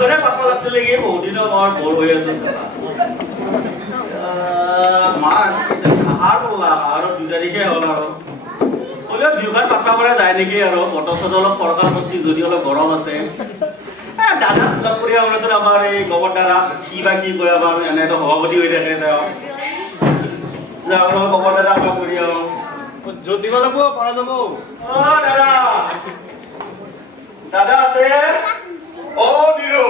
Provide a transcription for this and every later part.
বিহুখনে পাতব লাগছিল নেকি বহুত দিনৰ মই বৰ হৈ আছো আৰু 2 তাৰিখে হ'ল আৰু হ'লেও বিহুখন পাতবা পৰা যায় নেকি আৰু বতৰ চতৰ অলপ ফৰকাল কৰিছে যদি অলপ গৰম আছে দাদা লগ কৰি আনিছিল আমাৰ এই গোবৰ দাদা কি বা কি কয় আমাৰ এনেতো সভাপতি হৈ থাকে তেওঁ গোবৰ দাদা লগ কৰি যদি যাব পৰা যাব দাদা দাদা আছে নিৰো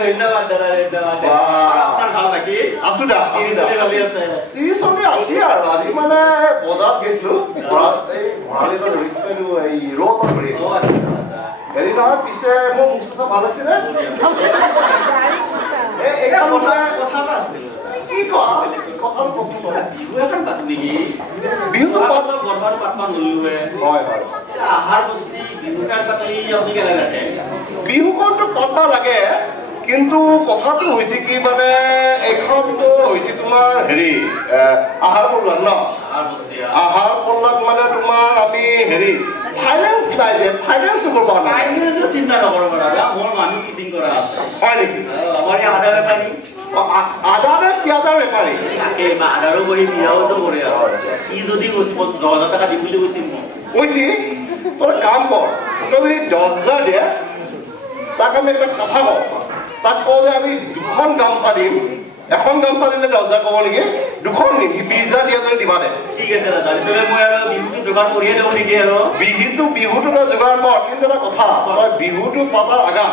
ধন্যবাদ দাদা আপোনাৰ ভাল বাকী আছো দা আজি মানে বজাৰত গৈছিলো হেৰি নহয় পিছে মোৰ মুখটো ভাল হৈছে নে কি কোৱা কথা বিহু এখন পাতো নেকি বিহু বৰবাদ পাতবা নলুৱে হয় হয় আহাৰ বস্তি বিহু কাৰ্ড পাতলি আপুনি কেনে লাগে বিহুখনটো পাতবা লাগে কিন্তু কথাটো হৈছে কি মানে এইখনটো হৈছে তোমাৰ হেৰি আহাৰ পল্লাক ন আহাৰ পল্লাক মানে তোমাৰ আমি হেৰি ফাইনেন্স নাই যে ফাইনেন্স কৰিব ফাইনেন্সৰ চিন্তা নকৰব দাদা মোৰ মানুহ ফিটিং কৰা আছে হয় নেকি আমাৰ আদা বেপাৰী আদাৰে পিঁয়াজৰ বেপাৰী আদাৰো কৰি বিয়াওতো কৰে আৰু ই যদি 10,000 টকা দিম বুলি কৈছিল কৈছি তোৰ কাম কৰ তই যদি 10,000 দিয়ে তাক আমি এটা কথা কওঁ তাক কওঁ যে আমি 2খন গামোচা দিম এখন গামোচা দিলে 10,000 ক'ব নেকি 2খন দিম 20,000 দিয়া যদি দিবা দে ঠিক আছে দাদা তেতিয়াহ'লে মই আৰু বিহুটো যোগাৰ কৰিয়ে দেব নেকি আৰু বিহুটো তই যোগাৰ কৰ কিন্তু এটা কথা তই বিহুটো পাতাৰ আগত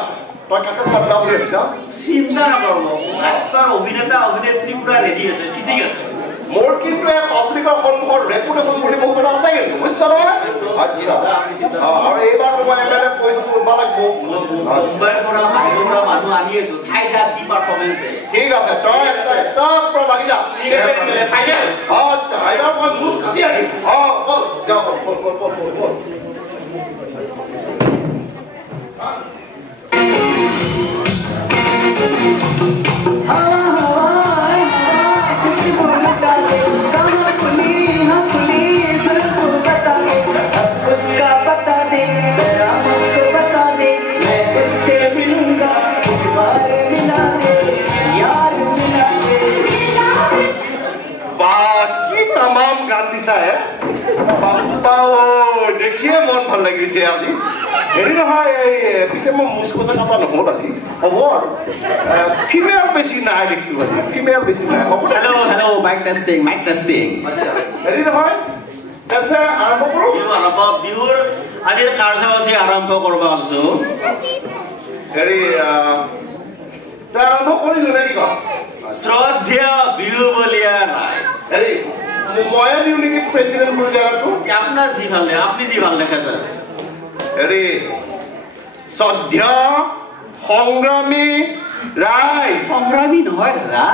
তই কাকে পাতা বুলি ভাবিছা চিন্তা নকৰব একবাৰ অভিনেতা অভিনেত্ৰী পুৰা ৰেডি আছে ঠিক আছে মোৰ কিন্তু পাব্লিকৰ সন্মুখত ৰেপুটেশ্যন বুলি বস্তু এটা আছে কিন্তু বুজিছা নহয় আচ্ছা আৰু এইবাৰ তোমাৰ এমএলএ পইচা কৰিব লাগিব মুম্বাইৰ পৰা হাইদৰাবাদৰ মানুহ আনি আছো চাইডা কি পাৰফৰ্মেন্স ঠিক আছে তই একদম পৰা লাগি যা ঠিক আছে ফাইনেল আচ্ছা এইবাৰ মই মুখ কাটি আহিম বল যাও বল দেখিয়ে মন ভাল লাগিছে আজি হেৰি নহয় পিছে মই মুচকোচা কটা নহ'ল আজি হ'ব আৰু ফিমেল বেছি নাই দেখিলো আজি ফিমেল বেছি নাই হ'ব হেল্ল' মাইক টেষ্টিং হেৰি নহয় আৰম্ভ কৰো বিহুৰ আজিৰ কাৰ্যসূচী আৰম্ভ কৰিব আছো হেৰি আৰম্ভ কৰিছো নে কি কয় শ্ৰদ্ধেয় বিহু বলীয়া ৰাইজ হেৰি ময়ে দিওঁ নেকি প্ৰেচিডেণ্ট বুলি জেগাটো আপোনাৰ যি ভাল লাগে আপুনি যি ভাল দেখে ছাৰ হেৰি শ্ৰদ্ধেয় সংগ্ৰামী ৰাইজ সংগ্ৰামী নহয় দাদা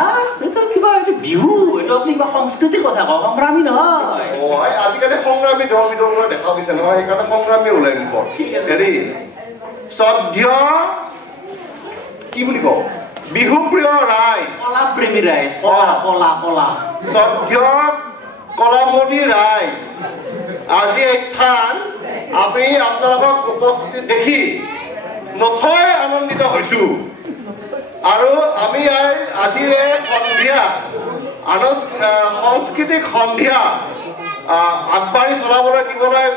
এইটো কিবা এইটো বিহু এইটো আপুনি কিবা সংস্কৃতিৰ কথা কয় সংগ্ৰামী নহয় আজিকালি সংগ্ৰামী দল বিদল দেখা পাইছে নহয় সেইকাৰণে সংগ্ৰামী ওলাই মুখত হেৰি শ্ৰদ্ধেয় কি বুলি কওঁ বিহু প্ৰিয় ৰাইজ কলা প্ৰেমী ৰাইজ কলা শ্ৰদ্ধেয় কলামণি ৰাইজ আজি এইখান আমি আপোনালোকক উপস্থিতি দেখি নথৈ আনন্দিত হৈছো আৰু আমি আজিৰে সন্ধিয়া সাংস্কৃতিক সন্ধিয়া আগবাঢ়ি চলাবলৈ দিবলৈ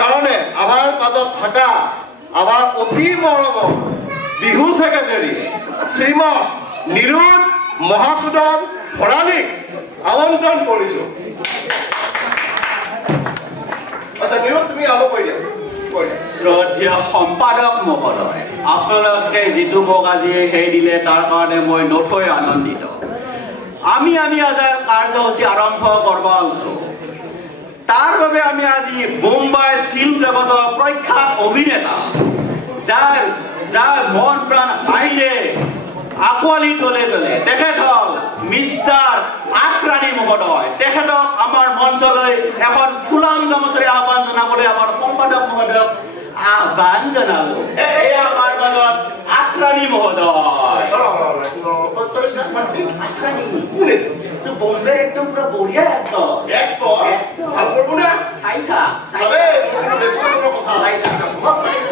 কাৰণে আমাৰ মাজত থকা আমাৰ অতি মৰমৰ বিহু ছেক্ৰেটাৰী শ্ৰীমত নিৰুদ মহাসুদন ভৰালীক আমন্ত্ৰণ কৰিছো আচ্ছা নিৰুদ তুমি আৰম্ভ কৰি দিয়া শ্ৰদ্ধেয় সম্পাদক মহোদয় আপোনালোকে যিটো মোক আজি সেই দিলে তাৰ কাৰণে মই নথৈ আনন্দিত আমি আজি কাৰ্যসূচী আৰম্ভ কৰিব আছো তাৰ বাবে আমি আজি মুম্বাই ফিল্ম জগতৰ প্ৰখ্যাত অভিনেতা যাৰ মন প্ৰাণ হাইলে আকোৱালি তলে তেখেত হল মিষ্টাৰ আশৰাণী মহোদয় তেখেতক আমাৰ মঞ্চলৈ এখন ফুলাম গামোচাৰে আহ্বান জনাবলৈ আমাৰ সম্পাদক মহোদয়ক আহ্বান জনালো এই আমাৰ মাজত Asrani Mohodoy. Asrani. Kune. Tu bomber ekdom pura boria ekdom. Ekdom. Apa punya? Saita. Abe, saita.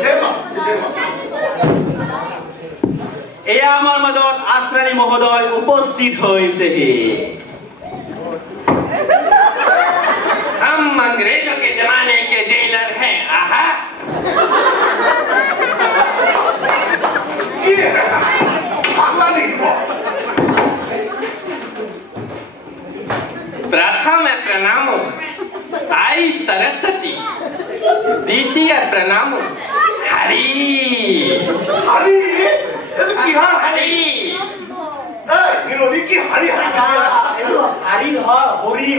Dema. এয়া আমার মাজত আশ্রানী মহোদয় উপস্থিত হয়েছেহি हम अंग्रेजों के जमाने के जेलर हैं आहा प्रथम प्रणाम आई सरस्वती द्वितीय प्रणाम हरि हरि हरि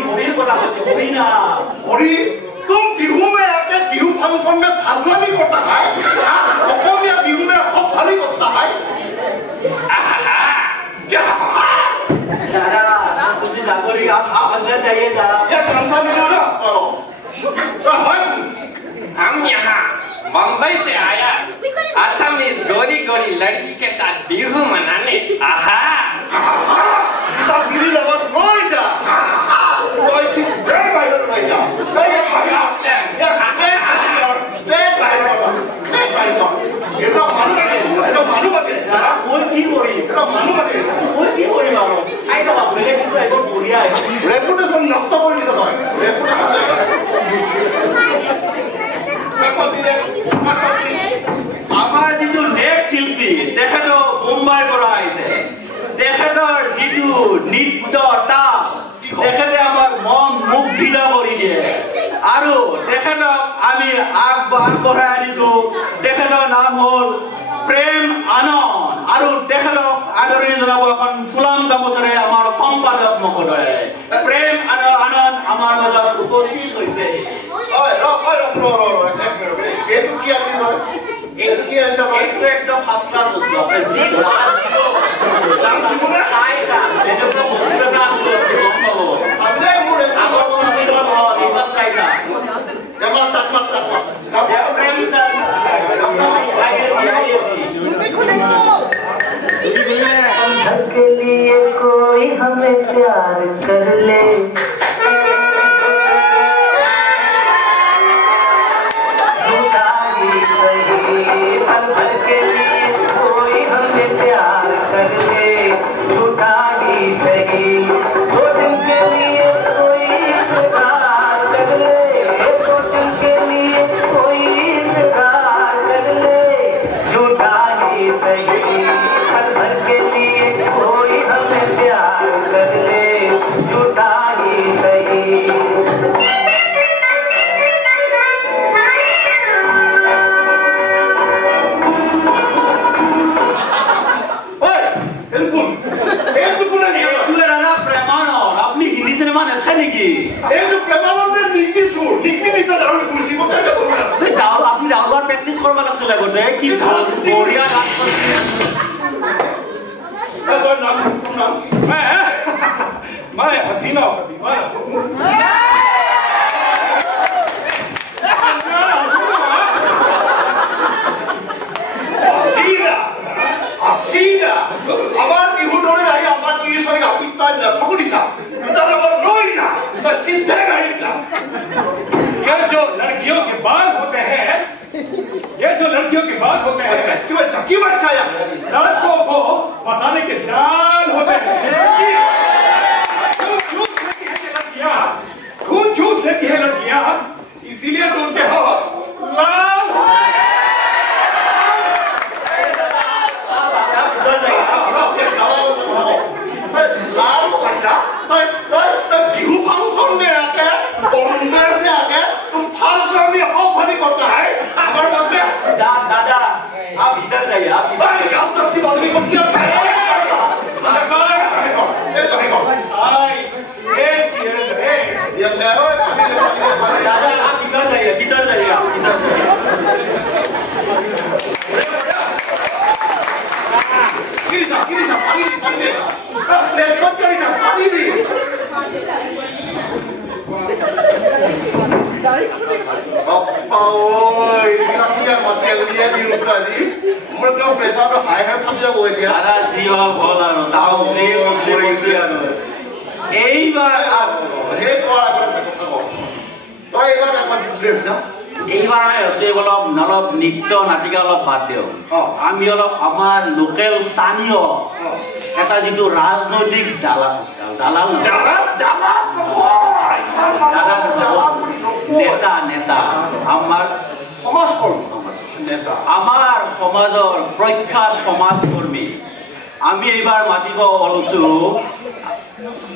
হরি কথা কৈছে হৰি না हरि तुम बिहू में आके बिहू फंक्शन में भाषण भी करता है या बिहू में खूब भारी करता है दादा कुछ जागोरी आप अंदर जाइए जरा ये कंसा मिलो ना हम यहाँ मुंबई से आया असम इस गोरी गोरी लड़की के साथ बिहू मनाने आहा गिरी लगा रोई जा रोई सी दे भाई रोई जा ये तो मालूम है कोई की करी मालूम है कोई की करी मारो आई तो बेले तो एगो बुढ़िया है रेपुटेशन नष्ट कर दिस भाई আমার যেটো নেক্সট শিল্পী তেখেতো মুম্বাইৰ পৰা আহিছে তেখেতৰ যেটো নৃত্য তাল তেখেতে আমাৰ মন মুগ্ধ কৰি দিয়ে আৰু তেখেতক আমি আগবঢ়াই আনিছো তেখেতৰ নাম হ'ল প্ৰেম আনন্দ আৰু তেখেতক আদৰণি জনাব এখন ফুলাম গামোচাৰে আমাৰ সম্পাদক মহোদয় প্ৰেম আনন্দ আমাৰ মাজত উপস্থিত হৈছে एकदम फर्स्ट क्लास बस्तु आपले जी सायका जेतो बस्तु ना गमबो आपले मुळे आपण तिथला भाव निवास सायका जमा तत्मत या प्रेम सर घर के लिए कोई हमें प्यार कर ले practice करबा लागছিল গতে কি বঢ়িয়া গান मैं हसीना का दीवाना हसीना আমার বিহুডরে আই আমার কি সঙ্গে আপিতা না ঠকুরিসা এটা আমার রইনা बस सीधे गाड़ीला ये जो लड़कियों के बाल होते हैं की बच्चा या लड़कों को मसाले के जाल होते हैं खून चूस लेती है लड़कियां इसीलिए तो उनके होठ लाल लाल बच्चा बिहू फंक्शन में आके बॉम्बे से आके तुम फर्स्ट में हो भली करता है हमारे बात में दादा आप इधर जाइए आप आप सबकी बात में कुछ दादा आप इधर जाइए आप Bapak, oi, kita punya materialnya di rumah ini. মোৰ তো প্ৰেছাৰটো হাই ফাটি যাব এতিয়া দাদা যি হ'ল আৰু তাও যি কৰিছে আৰু এইবাৰ সেই কৰা কথা কওঁ তই এইবাৰ একবাৰ ডিপ্লেট যা এইবাৰ হৈছে অলপ নৃত্য নাটিকা অলপ বাদ দিওঁ আমি অলপ আমাৰ লোকেল স্থানীয় এটা যিটো ৰাজনৈতিক দালাল নেতা আমাৰ সমাজৰ প্ৰখ্যাত সমাজকৰ্মী আমি এইবাৰ মাতিব ওলাইছো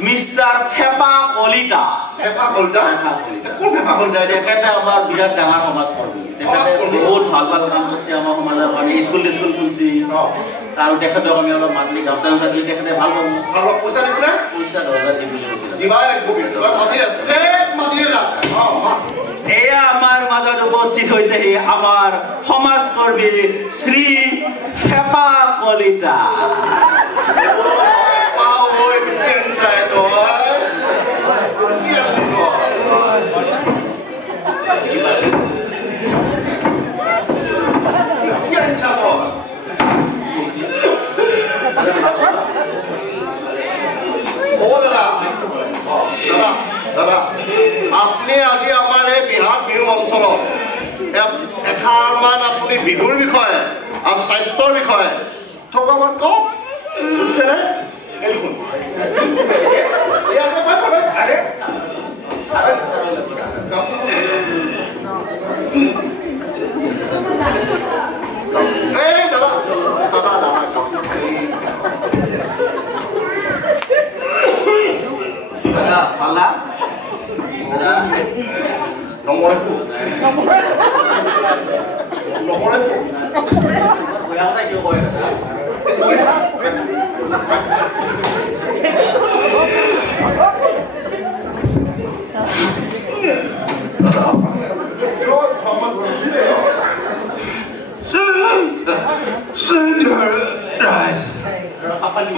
মিষ্টাৰ ফেপা কলিতা তেখেতে আমাৰ বিৰাট ডাঙৰ সমাজকৰ্মী তেখেতে বহুত ভাল ভাল কাম কৰিছে আমাৰ সমাজৰ কাৰণে স্কুল খুলিছে আৰু তেখেতক আমি অলপ মাতলি গামোচা দি তেখেতে ভাল পাব পইচা 10,000 এয়া আমাৰ মাজত উপস্থিত হৈছে আমাৰ সমাজকৰ্মী শ্ৰী ফেপা কলিতা আপনি আজি আমাৰ এই বিহাট বিহু অঞ্চলত এষাৰমান আপুনি বিহুৰ বিষয়ে আৰু স্বাস্থ্যৰ বিষয়ে থকামান কওক বুজিছেনে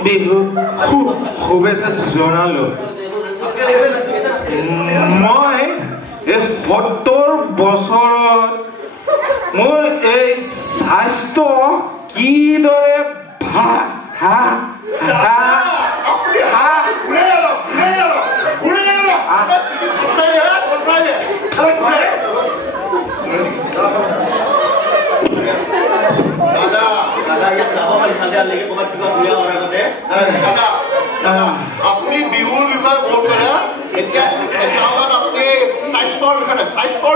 বিহু শুভেচ্ছা জনালো মই এই 70 বছৰত মোৰ এই স্বাস্থ্য কিদৰে আপনি বিহুৰ বিষয়ে বলতে এতিয়া আপুনি স্বাস্থ্যৰ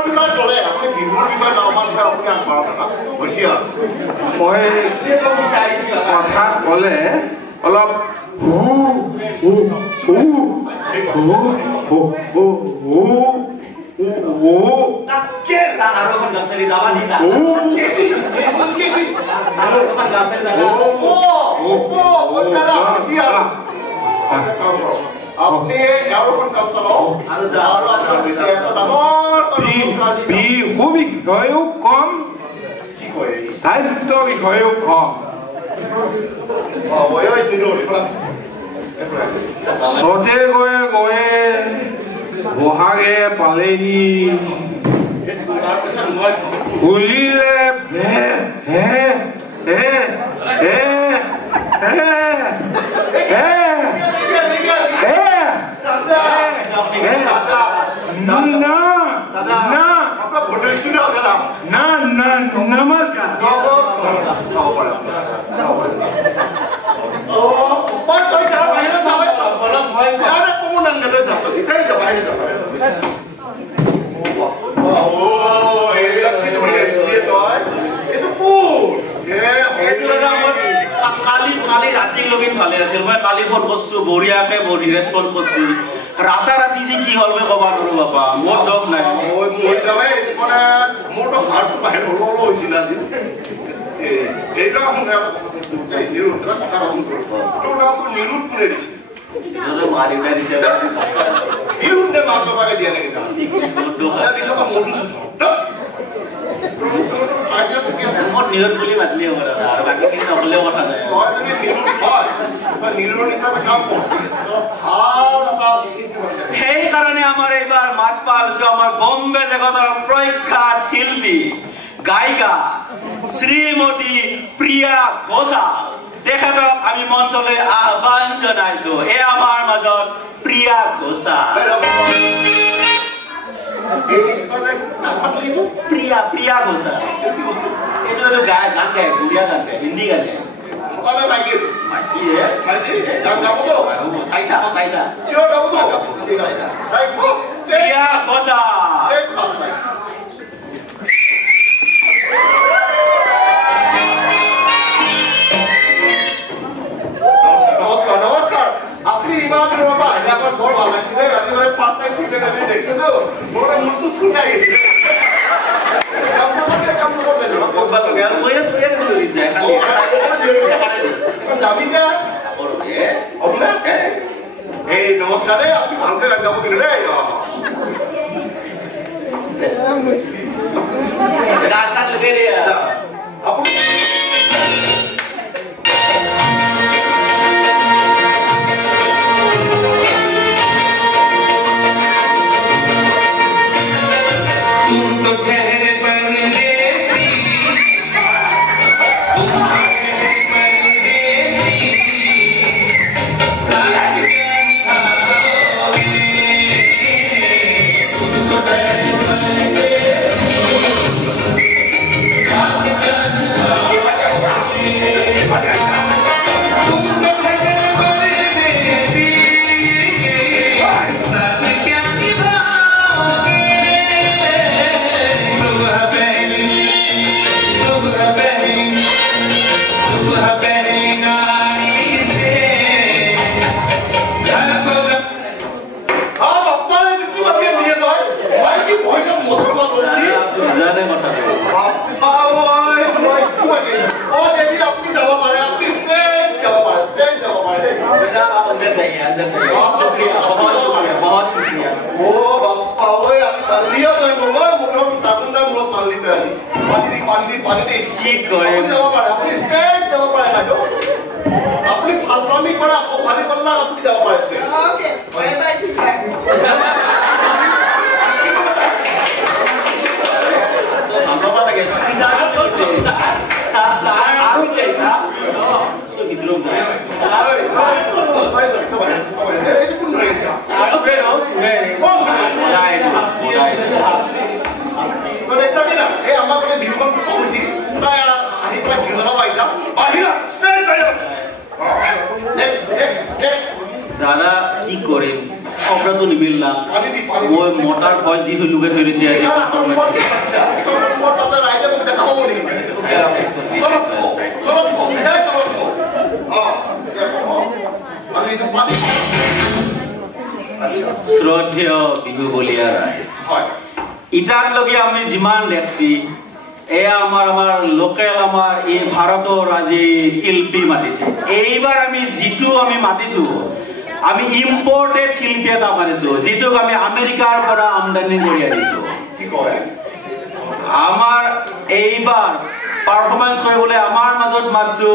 বিষয়ে ক'লে আপুনি বিহুৰ বিষয়ে আমাৰ বিষয়ে আপুনি মই কথা ক'লে অলপ আপনি বিহু বিষয়েও কম স্বাস্থ্য বিষয়েও কম চতে গয়ে গয়ে বহাগে পালেহি ফুলিলে নমস্কাৰ কালি ৰাতি লগি ভালে আছিল মই কালি ফোন কৰিছো বঢ়িয়াকে ৰেছপন্স কৰিছো ৰাতি যি কি হ'ল মই ক'ব নোৱাৰো বাবা মোৰ দম নাই মোৰতো হাৰ্টটো বাহিৰ ওলাব হৈছিল আজি এইটো নিৰুদ কোনে দিছে নিৰুদ বুলি মাতিলে হ'ব আৰু বাকীখিনি নকলেও কথা নাই সেইকাৰণে আমাৰ এইবাৰ মাত পাইছো আমাৰ বম্বে জগতৰ প্ৰখ্যাত শিল্পী গায়িকা শ্ৰীমতী প্ৰিয়া ঘোষাল তেখেতক আমি মঞ্চলৈ আহ্বান জনাইছো এ আমাৰ মাজত প্ৰিয়া ঘোষাল প্ৰিয়া ঘোষাল এইটো গান গায় বুঢ়িয়া গান গায় হিন্দী গান গায় প্ৰিয়া ঘোষাল নমস্কাৰ আপনি ইমান দূৰৰ পৰা আহিলে আমাৰ বৰ ভাল লাগিছিলে ৰাতিপুৱাই 5 ফুটে গাড়ী দেখিছে তো বৰ মস্ত স্কুল আহি গৈছে এই নমস্কাৰে আপনি ভালকে গাব কিন্তু ৰে আপনি দাদা কি কৰিম শব্দটো নিমিল না মই মটাৰ ভইচ দি থৈলোগে ধৰিছে শ্ৰদ্ধেয় বিহু বলিয়া ৰাইজ ইটাকলৈকে আমি যিমান দেখছি এয়া আমাৰ লোকেল আমাৰ এই ভাৰতৰ আজি শিল্পী মাতিছে এইবাৰ আমি যিটো আমি মাতিছো আমি ইম্পৰ্টেড শিল্পী এটা মাতিছো যিটোক আমি আমেৰিকাৰ পৰা আমদানি কৰি আনিছো কি কয় আমাৰ এইবাৰ পাৰফৰ্মেন্স কৰিবলৈ আমাৰ মাজত মাতিছো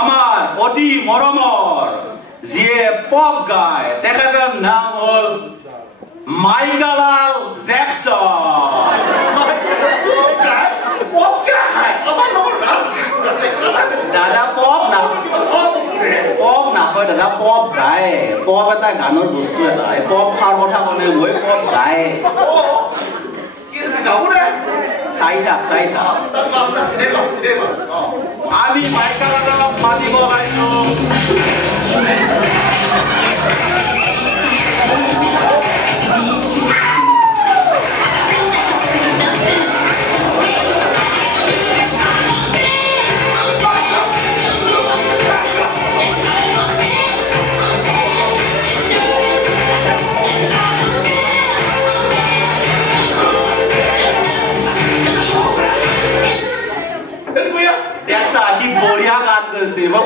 আমাৰ অতি মৰমৰ যিয়ে পপ গায় তেখেতৰ নাম হ'ল মাইকেল জেকসন দাদা পপ নাপায় দাদা পপ গায় পপ এটা গানৰ বস্তু এটা পপ খাৰ কথা কলে মই পপ গায় আমি মাইকেলক মাতিব পাৰিছো বঢ়িয়া গান কৰিছে মই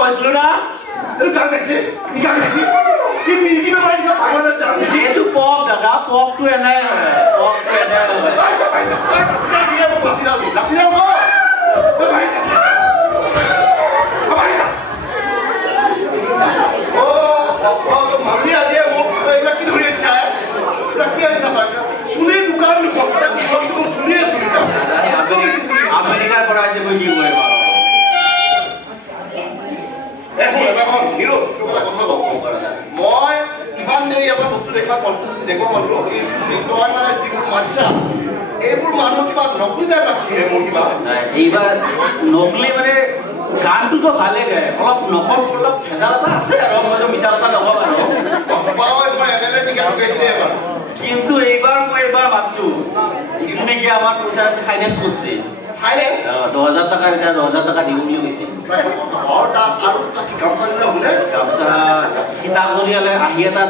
কৈছিলো না এইটো পপ দাদা পপটো এনাই হয় শুনে দোকান দেখা দেখো মানুহ তই মানে যিবোৰ মাতছা এইবোৰ মানুহ কিবা নকলি টাইপ আছে মোৰ কিবা এইবাৰ নকলি মানে গানটোতো ভালে গায় অলপ নকল অলপ ভেজাল এটা আছে আৰু মইতো মিছা কথা নকওঁ আৰু কিন্তু এইবাৰ মই এবাৰ ভাবছো নেকি আমাৰ পইচা ফাইনেন্স করছে 10,000 টাকা রিচার্জ 10,000 টাকা দিও নিও গেছে কিতাপ জরিয়ালে আহি এটা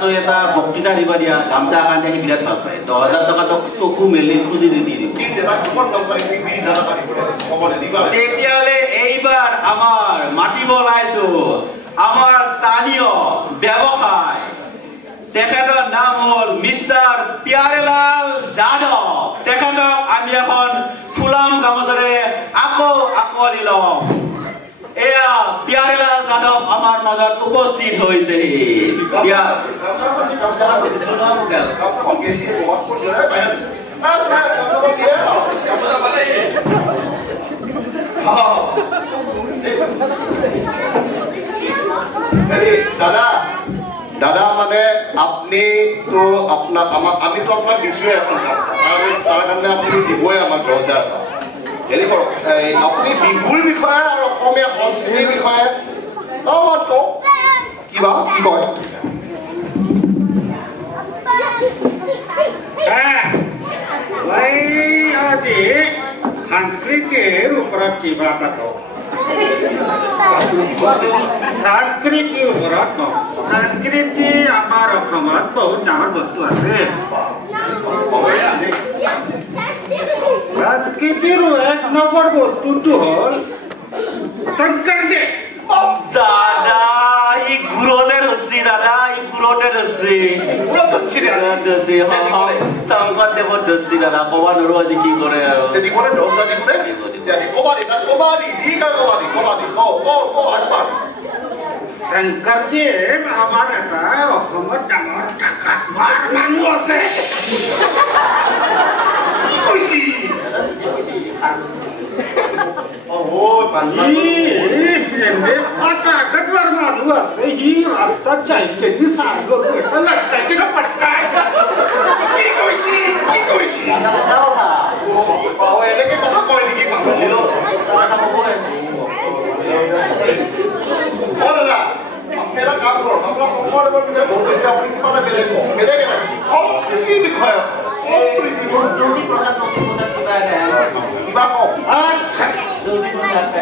তো এটা বক্তৃতা দিবা দিয়া গামছা কান্দি আহি বিৰাট ভাল পায় 10,000 টাকা তো চকু মেলি খুঁজি দি দিম তেতিয়ালে এইবাৰ আমাৰ মাতিব লাইছো আমাৰ স্থানীয় ব্যৱসায় তেখেতৰ নাম হল মিস্টাৰ প্যাৰেলাল যাদৱ তেখেতক আমি এখন ফুলাম গামোচাৰে আকৌ আকোৱালি লম এয়া প্যাৰেলাল যাদৱ আমাৰ মাজত উপস্থিত হৈছে দাদা দাদা মানে আপনি তো আপনাৰ আমি তো আপনাৰ দিছোৱে এখন তাৰ কাৰণে আপুনি দিবই আমাক 10,000 টকা হেৰি কৰক আপুনি বিহুৰ বিষয়ে আৰু অসমীয়া সংস্কৃতিৰ বিষয়ে কিবা কি কয় আজি সংস্কৃতিৰ ওপৰত কিবা এটা কওঁ সংস্কৃতিৰ ওপৰত সংস্কৃতি আমাৰ অসমত বহুত ডাঙৰ বস্তু আছে সংস্কৃতিৰ এক নম্বৰ বস্তুটো হল শংকৰদেৱ দাদা ই গুৰুদেৱ ৰচি দাদা ই গুৰুদেৱ ৰচি শংকৰদেৱৰ ৰচি দাদা কবা নোৱাৰো আজি কি কৰে আৰু শংকৰদেৱ আমাৰ এটা অসমত ডাঙৰ টাকাত মানুহ আছে মানুহ আছে সি ৰাস্তাত যাই কেনি চাৰ্গৰ লটকাই পটকাই এনেকে কথা কয় নেকি দাদা মেৰা কাম কৰক আপোনাৰ শংকৰদেৱৰ বিষয়ে বহুত বেছি আপুনি কিবা এটা বেলেগ সংস্কৃতিৰ বিষয়ে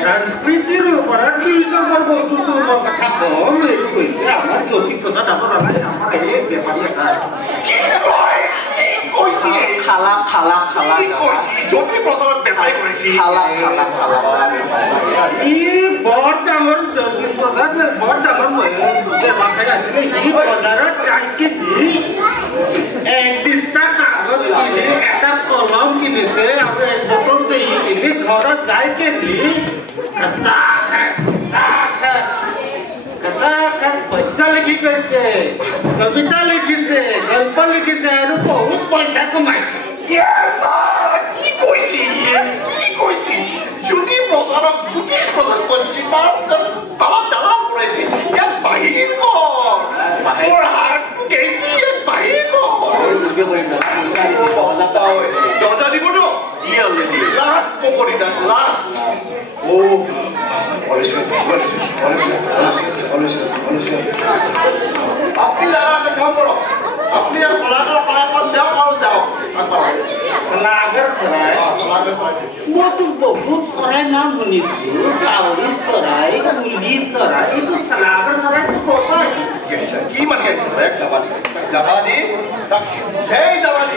সংস্কৃতিৰ ওপৰত দুই নম্বৰ বস্তুটোৰ কথা কম এইটো হৈছে আমাৰ জ্যোতিপ্ৰসাদ আগৰ আমাৰ এই বেপাৰী আছে খালা খালা খালা জ্যোতিপ্ৰসাদক বেপাৰী কৰিছে খালা খালা খালা ই বৰ ডাঙৰ জ্যোতিপ্ৰসাদ বৰ ডাঙৰ ব্যৱসায় আছিলে সি বজাৰত যাই কিনি এক দিস্তা কাগজ কিনি এটা কলম কিনিছে আৰু এক বটল চেনি কিনি ঘৰত যাই কিনি পদ্য লিখি কৰিছে কবিতা লিখিছে গল্প লিখিছে আৰু বহুত পইচা কমাইছে জ্যোতিপ্ৰসাদক কৰিছে তাৰ দালাল কৰাইছে ইয়াত বাহিৰ মোৰ হাতটো গেছি ইয়াত বাহিৰ 10,000 দিবতো লাষ্ট পকৰি তাক লাষ্ট আপনি দাদা একটা কাম কৰো আপনি আৰ পালাকাৰ যাও আৰ যাও সালাগৰ চৰাই মইতো বহুত চৰাই নাম শুনিছো কাউৰী চৰাই কুলি চৰাই এইটো সালাগৰ চৰাইটো ক'ত কি মানে যাবাদি তাক সেই যাবাদি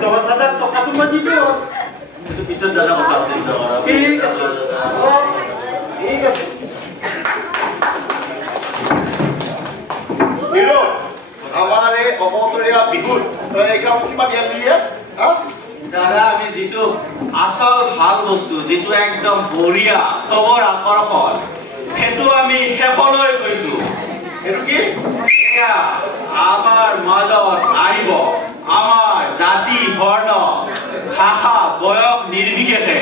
10,000 টকাটো মই দি দিওঁ পিছত দাদা কথা ঠিক আছে ঠিক আছে আমাৰ এই অসমতৰীয়া বিহুত এইবিলাক কিবা দিয়া দিয়ে দাদা আমি যিটো আচল ভাল বস্তু যিটো একদম বঢ়িয়া চবৰ আকৰ্ষণ সেইটো আমি শেষলৈ কৈছো এইটো কি আমাৰ মাজত আহিব আমাৰ জাতি বৰ্ণ ভাষা বয়স নিৰ্বিশেষে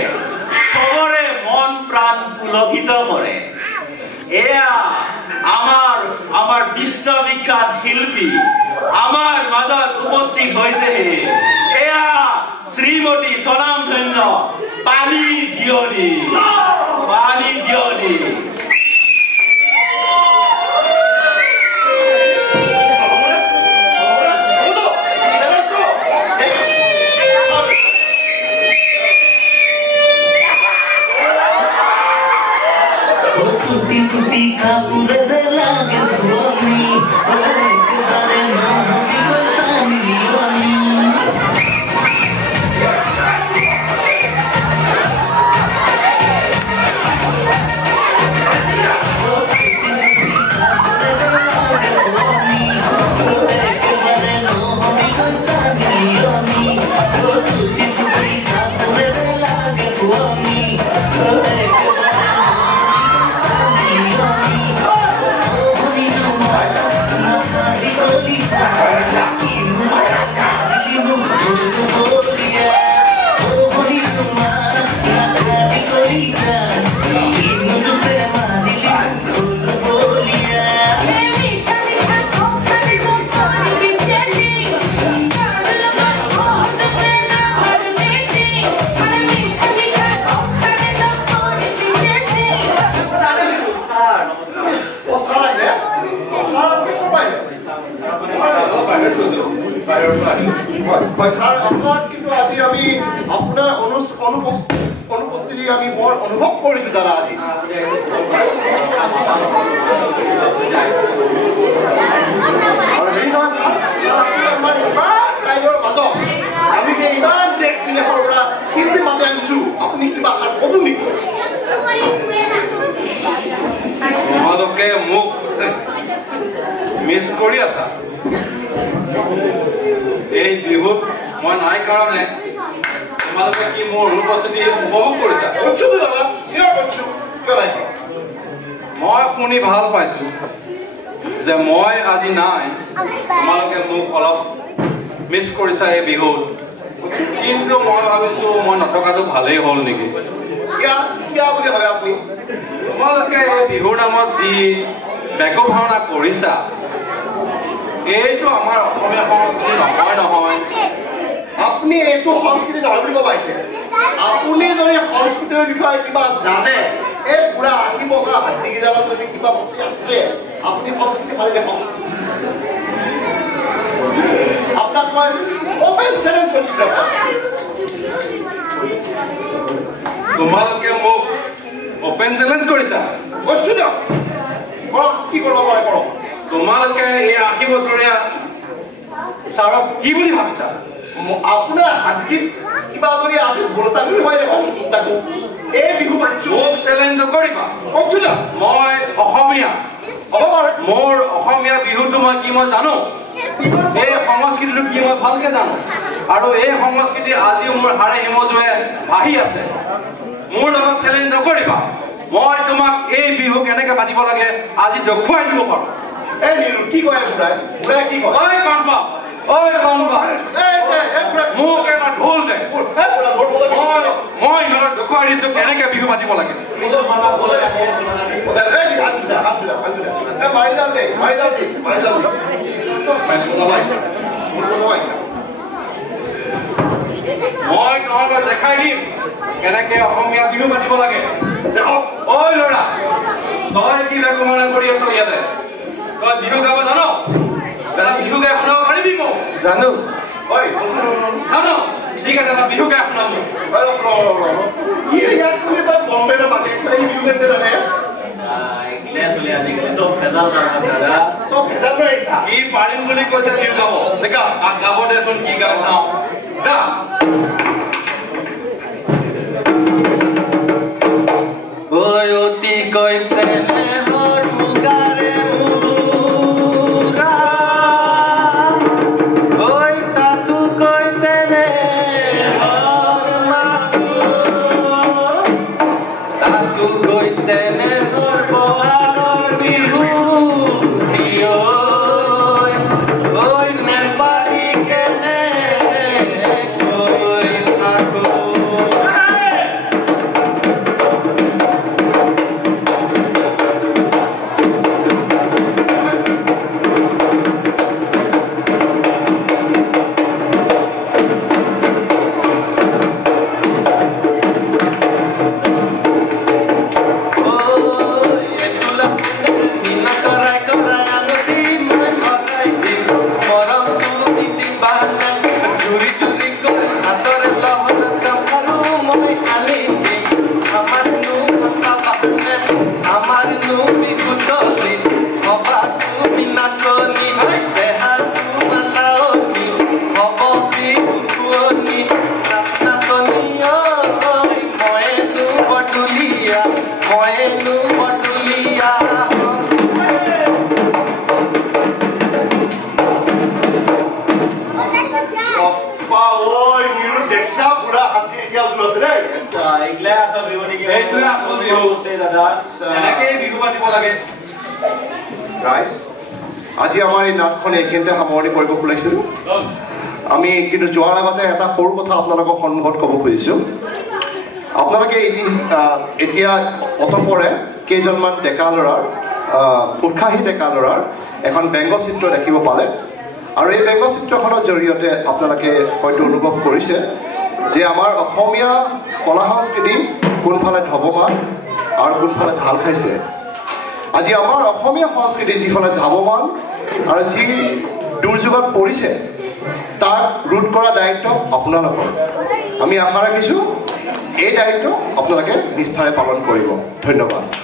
চবৰে মন প্ৰাণ পুলকিত কৰে এয়া আমাৰ বিশ্ববিখ্যাত শিল্পী আমাৰ মাজত উপস্থিত হৈছে এয়া শ্ৰীমতী স্বনামধন্য পালি দিয়নি सुती कापुर लागे धोनी एक बारे मोहनी बसानी অনুপস্থিতি আমি বৰ অনুভৱ কৰিছো দাদা আজি আমি যে ইমান দেশ বিদেশৰ পৰা শিল্পী মাতি আনিছো আপুনি কিবা ক'ব নেকি তোমালোকে মোক মিছ কৰি আছা এই বিহুত মই নাই কাৰণে তোমালোকে কি মোৰ অনুপস্থিতি উপভোগ কৰিছা মই শুনি ভাল পাইছো যে মই আজি নাই তোমালোকে মোক অলপ মিছ কৰিছা এই বিহুত কিন্তু মই ভাবিছো মই নথকাটো ভালেই হ'ল নেকি তোমালোকে এই বিহুৰ নামত যি বেকভাৱনা কৰিছা এইটো আমাৰ অসমীয়া সংস্কৃতি নহয় আপুনি এইটো সংস্কৃতি নহয় বুলি ক'ব পাৰিছে আপুনি যদি সংস্কৃতিৰ বিষয়ে কিবা জানে এই পুৰা 80 বছৰ হাতীকেইডালত যদি কিবা বস্তু আছে আপুনি সংস্কৃতি মাৰি দেখক আপোনাক মই অপেন চেলেঞ্জ কৰিছোঁ তোমালোকে মোক অপেন চেলেঞ্জ কৰিছা কৈছোঁ দিয়ক কি কৰিব পাৰে কৰক তোমালোকে এই 80 বছৰীয়া ছাৰক কি বুলি ভাবিছা আপোনাৰ হাতীত কিবা যদি আছে ভুলতা খুৱাই দেখক তাকো এই বিহু পাতিছোঁ মোক চেলেঞ্জ নকৰিবা কৈছোঁ দিয়ক মই অসমীয়া মোৰ অসমীয়া বিহুটো মই কি মই জানো এই সংস্কৃতিটো কি মই ভালকে জানো আৰু এই সংস্কৃতি আজিও মোৰ হাড়ে হিমজুৱে ভাহি আছে মোৰ লগত চেলেঞ্জ নকৰিবা মই তোমাক এই বিহু কেনেকে পাতিব লাগে আজি দেখুৱাই দিব পাৰোঁ এই নিৰু কি কয় বুঢ়াই কি কয় ঐ কানবা মোক এটা ঢোল দে মই ইহঁতক দেখুৱাই দিছো কেনেকে বিহু পাতিব লাগে মই তোমালোকক দেখাই দিম কেনেকে অসমীয়া বিহু পাতিব লাগে ঐ ল'ৰা তই কি বেকভাৱনা কৰি আছ ইয়াতে তই বিহু গাব জানো বিহু গাই শুনাব পাৰিবি মোক জানো জানো ঠিক আছে এটা বিহু গাই শুনাব কি পাৰিম বুলি কৈছে বিহু গাব গাব দেচোন কি গাই চাওঁ অতি কৈছে Oi, বিহু এনেকেই বিহু পাতিব লাগে ৰাইজ আজি আমাৰ এই নাটখন এইখিনিতে সামৰণি কৰিব খুলিছিলোঁ আমি কিন্তু যোৱাৰ আগতে এটা সৰু কথা আপোনালোকৰ সন্মুখত ক'ব খুজিছোঁ আপোনালোকে এতিয়া অতপৰে কেইজনমান ডেকা ল'ৰাৰ উৎসাহী ডেকা ল'ৰাৰ এখন ব্যংগচিত্ৰ দেখিব পালে আৰু এই ব্যংগচিত্ৰখনৰ জৰিয়তে আপোনালোকে হয়তো অনুভৱ কৰিছে যে আমাৰ অসমীয়া কলা সংস্কৃতি কোনফালে ধাৱমান আৰু কোনফালে ঢাল খাইছে আজি আমাৰ অসমীয়া সংস্কৃতি যিফালে ধাৱমান আৰু যি দুৰ্যোগত পৰিছে তাক ৰোধ কৰা দায়িত্ব আপোনালোকৰ আমি আশা ৰাখিছোঁ এই দায়িত্ব আপোনালোকে নিষ্ঠাৰে পালন কৰিব ধন্যবাদ